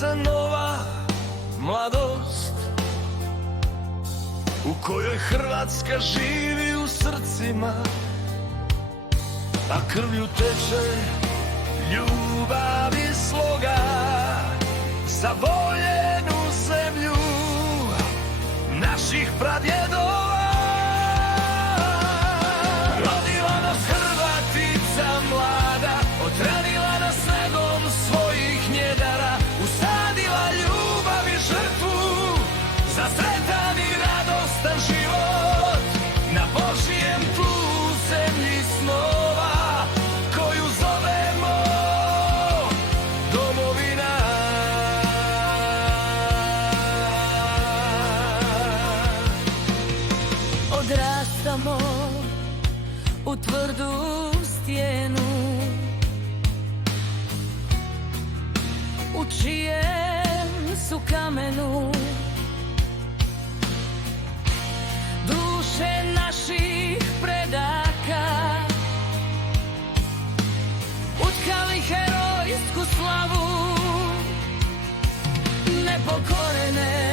se nova mladost u kojoj Hrvatska živi u srcima, a krvlju teče ljubav i sloga za voljenu zemlju naših pradjedova. Rodila nas Hrvatica mlada, odranila nas snagom svojih njedara, usadila ljubav i žrtvu za sretan i radostan život na Božijem tlu, zemlji snova koju zovemo domovina. Odrastamo u tvrdu stijenu u čijem su kamenu duše naših predaka utkali herojsku slavu nepokorene